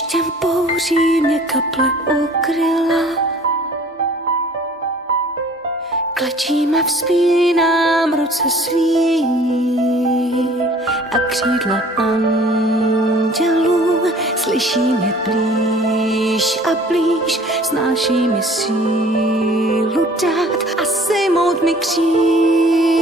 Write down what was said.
Deštěm bouří mě kaple ukryla, klečím a vzpínám ruce svý a křídla andělů slyší mě blíž a blíž, snáší mi sílu dát a sejmout mi křídla.